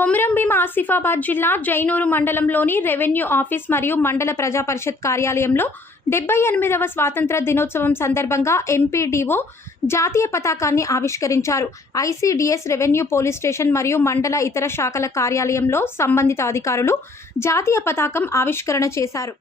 కొమురంభీం ఆసిఫాబాద్ జిల్లా జైనూరు మండలంలోని revenue office మరియు మండల ప్రజా పరిషత్ కార్యాలయంలో డెబ్బై ఎనిమిదవ స్వాతంత్ర దినోత్సవం సందర్భంగా ఎంపీడీఓ జాతీయ పతాకాన్ని ఆవిష్కరించారు. ఐసీడీఎస్ రెవెన్యూ పోలీస్ స్టేషన్ మరియు మండల ఇతర శాఖల కార్యాలయంలో సంబంధిత అధికారులు జాతీయ పతాకం ఆవిష్కరణ చేశారు.